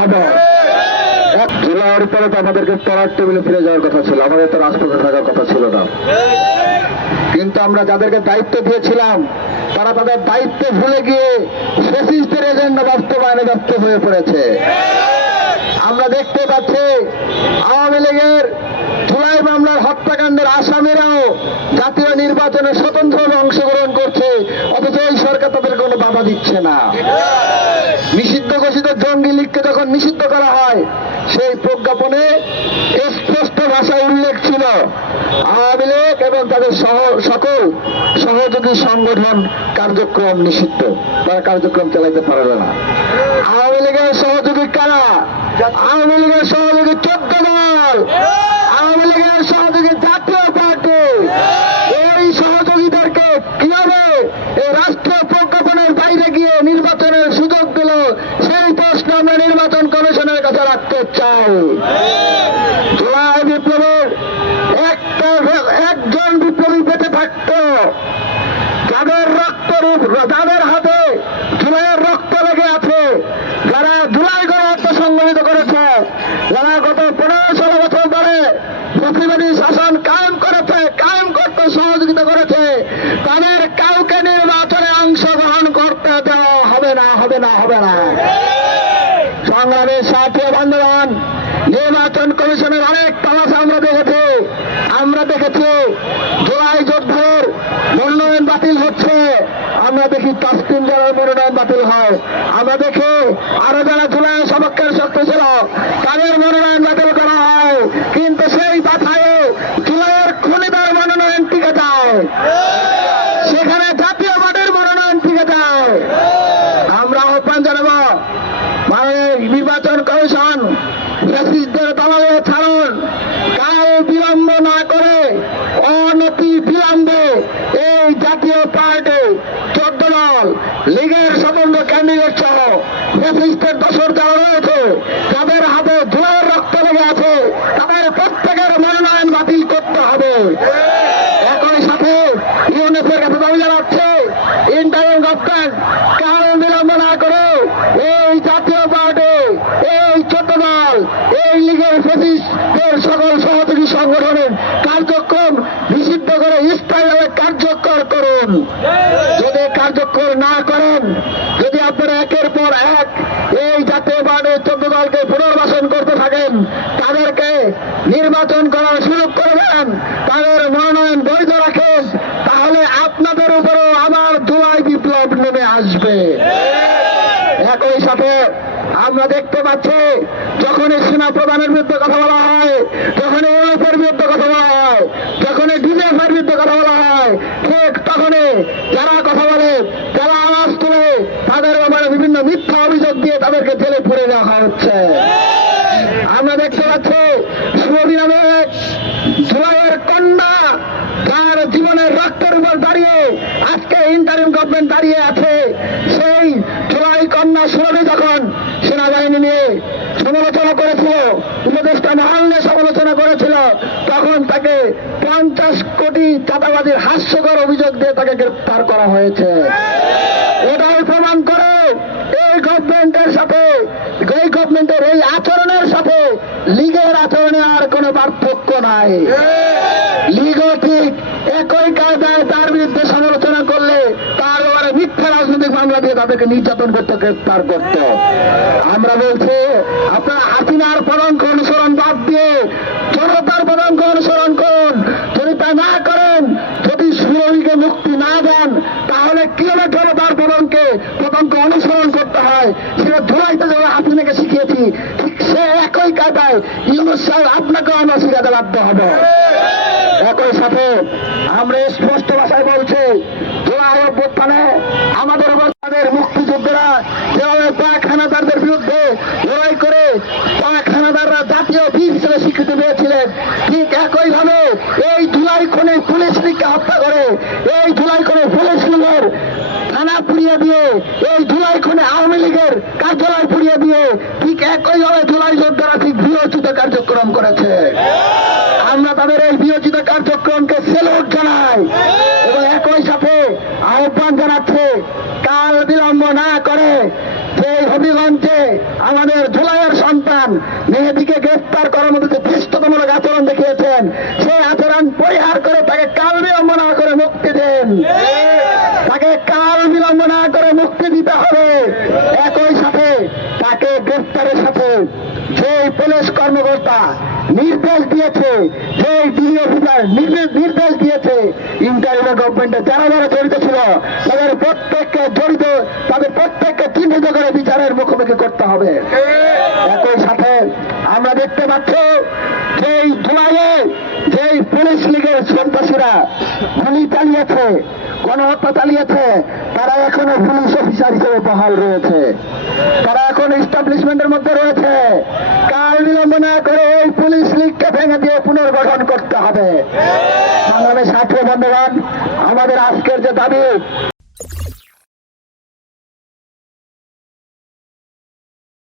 হবে। জুলাইয়ের পরে তো আমাদেরকে পড়ার টেবিলে ফিরে যাওয়ার কথা ছিল, আমাদের তো রাজপথে থাকার কথা ছিল না। কিন্তু আমরা যাদেরকে দায়িত্ব দিয়েছিলাম তারা তাদের দায়িত্ব ভুলে গিয়ে ফ্যাসিস্টের এজেন্ডা বাস্তবায়নে ব্যস্ত হয়ে পড়েছে। আমরা দেখতে পাচ্ছি আওয়ামী লীগের জুলাই মামলার হত্যাকাণ্ডের আসামিরাও জাতীয় নির্বাচনে স্বতন্ত্রভাবে অংশগ্রহণ করছে, অথচ এই সরকার তাদের কোনো বাধা দিচ্ছে না। নিষিদ্ধ ঘোষিত জঙ্গি লীগকে যখন নিষিদ্ধ করা হয় সেই প্রজ্ঞাপনে স্পষ্ট ভাষায় উল্লেখ ছিল আওয়ামী লীগ এবং তাদের সকল সহযোগী সংগঠন কার্যক্রম নিষিদ্ধ, তারা কার্যক্রম চালাইতে পারবে না। আওয়ামী লীগের সহযোগী কারা? আওয়ামী লীগের সহযোগী 14 দল, আওয়ামী লীগের সহযোগী জাতীয় পার্টি। এই সহযোগীদেরকে কিভাবে এই রাষ্ট্রীয় প্রজ্ঞাপনের বাইরে গিয়ে নির্বাচনের সুযোগ দিল, সেই প্রশ্ন আমরা নির্বাচন কমিশনের কাছে রাখতে চাই। জুলাই বিপ্লবের একজন বিপ্লবী বেঁচে থাকত, যাদের যাদের হাতে জুলাইয়ের রক্ত লেগে আছে, যারা জুলাই গণহত্যা সংগঠিত করেছে, যারা গত 15-16 বছর ধরে প্রতিবাদী শাসন কায়েম করেছে, কায়েম করতে সহযোগিতা করেছে, তাদের কাউকে নির্বাচনে অংশগ্রহণ করতে দেওয়া হবে না, হবে না, হবে না। সংগ্রামের সাথী বান্ধবান, নির্বাচন কমিশনের অনেক তামাশা আমরা দেখেছি। জুলাই যোদ্ধার মনোনয়ন বাতিল হচ্ছে, আমরা দেখি তাসকিন যারা মনোনয়ন বাতিল হয়, আমরা দেখি আরো যারা জুলাই সপক্ষের শক্তি ছিল তাদের মনোনয়ন বাতিল করা হয়, কিন্তু সেই বাছাইয়ে জুলাইয়ের খুনিদের মনোনয়ন টিকে যায়, সেখানে জাতীয় পার্টির মনোনয়ন টিকে যায়। আমরা আহ্বান জানাবো মাননীয় নির্বাচন কমিশন ফ্যাসিস্টদের দালালে ছাড়ুন, কাল বিলম্ব না করে অনতি বিলম্বে এই জাতীয় পার্টি 14 দল লীগের স্বতন্ত্র ক্যান্ডিডেট সহ ফ্যাসিস্টের দোসর যারা রয়েছে, যাদের হাতে জুলাইয়ের রক্ত লেগে আছে, তাদের প্রত্যেকের মনোনয়ন বাতিল করতে হবে। একই সাথে ইউনিসেফের কাছে দাবি জানাচ্ছে ইন্টারিম গভর্নমেন্ট কাল বিলম্ব না করে এই জাতীয় পার্টি, এই 14 দল, এই লীগের ফ্যাসিস্টের সকল সহযোগী সংগঠনের কার্যক্রম নিষিদ্ধ করে স্থায়ীভাবে কার্যকর করুন। যদি কার্যকর না করেন, যদি আপনারা একের পর এক এই জাতীয় পার্টির 14 দলকে পুনর্বাসন করতে থাকেন, তাদেরকে নির্বাচন করার সুযোগ করে দেন, তাদের মনোনয়ন বৈধ রাখেন, তাহলে আপনাদের উপরেও আবার জুলাই বিপ্লব নেমে আসবে। একই সাথে আমরা দেখতে পাচ্ছি যখনই সেনা প্রধানের বিরুদ্ধে কথা বলা হয়, যখনই ইউনিসেফের বিরুদ্ধে কথা বলা হয়, যখনই ডিজিএফের বিরুদ্ধে কথা বলা হয়, ঠিক তখনই যারা কথা বলে, যারা আওয়াজ তোলে, তাদের ব্যাপারে বিভিন্ন মিথ্যা অভিযোগ দিয়ে তাদেরকে জেলে পুরে রাখা হচ্ছে। আমরা দেখতে পাচ্ছি জুলাইয়ের কন্যা তার জীবনের রক্তের উপর দাঁড়িয়ে আজকে ইন্টারিম গভর্নমেন্ট দাঁড়িয়ে আছে, সেই জুলাই কন্যা সুরভি যখন সেনাবাহিনী নিয়ে সমালোচনা করেছিল, উপদেষ্টা মহল নিয়ে সমালোচনা করেছিল, তখন তাকে 50 কোটি চাঁদাবাজির হাস্যকর অভিযোগ দিয়ে তাকে গ্রেফতার করা হয়েছে। এটাই প্রমাণ করে এই গভর্নমেন্টের সাথে, এই গভর্নমেন্টের এই আচরণের সাথে লীগের আচরণে আর কোনো পার্থক্য নাই। লীগও ঠিক একই কায়দায় তার বিরুদ্ধে সমালোচনা করলে তার ব্যাপারে মিথ্যা রাজনৈতিক মামলা দিয়ে তাদেরকে নির্যাতন করতে, গ্রেফতার করতে। আমরা বলছি আপনারা হাসিনার পদাঙ্ক অনুসরণ বাদ দিয়ে জনতার পদাঙ্ক অনুসরণ করুন। যদি তা না করেন, যদি সুরভিকে মুক্তি না দেন, তাহলে কিভাবে জনতার পদাঙ্ক অনুসরণ করতে হয় সেটা জুলাইতে যারা হাসিনাকে শিখিয়েছি, ঠিক সে একই কায়দায় ইউনূস সাহেব আপনাকেও আমরা শিখাতে বাধ্য হব। একই সাথে আমরা স্পষ্ট ভাষায় বলছি, জুলাই অভ্যুত্থানে আমাদের তাদের মুক্তিযোদ্ধারা যেভাবে পাক হানাদারদের বিরুদ্ধে লড়াই করে পাক হানাদাররা জাতীয় বীর হিসেবে স্বীকৃতি পেয়েছিলেন, ঠিক একইভাবে এই জুলাই খুনে পুলিশ লীগকে হত্যা করে, এই জুলাই খুনে পুলিশ লীগের থানা পুড়িয়ে দিয়ে, এই জুলাই খুনে আওয়ামী লীগের কার্যালয় পুড়িয়ে দিয়ে, ঠিক একইভাবে জুলাই যোদ্ধারা ঠিক বিরোচিত কার্যক্রম করেছে। আমরা তাদের এই বিরোচিত কার্যক্রমকে সেলুট জানাই এবং একই সাথে আহ্বান জানাচ্ছে কাল বিলম্ব না করে যে হবিগঞ্জে আমাদের জুলাইয়ের জুলাইয়ের মধ্যে যে ধৃষ্টতামূলক আচরণ দেখিয়েছেন, সেই আচরণ পরিহার করে তাকে কাল বিলম্ব না করে মুক্তি দেন। তাকে কাল বিলম্ব না করে মুক্তি দিতে হবে। একই সাথে তাকে গ্রেফতারের সাথে যে পুলিশ কর্মকর্তা নির্দেশ দিয়েছে, যে ডিবি অফিসার নির্দেশ দিয়েছে, ইন্টারিম গভর্নমেন্টে যারা যারা জড়িত ছিল তাদের প্রত্যেককে চিহ্নিত করে বিচারের মুখোমুখি করতে হবে। একই সাথে আমরা দেখতে পাচ্ছি যেই জুলাইয়ে যেই পুলিশ লীগের সন্ত্রাসীরা গুলি চালিয়েছে, গণহত্যা চালিয়েছে, তারা এখনো পুলিশ অফিসার হিসেবে বহাল রয়েছে, তারা এখন এস্টাবলিশমেন্টের মধ্যে রয়েছে। কাল বিলম্ব না করে এই পুলিশ লীগকে ভেঙে দিয়ে পুনর্গঠন করতে হবে। বাংলাদেশ ছাত্র বন্ধুগণ, আমাদের আজকের যে দাবি,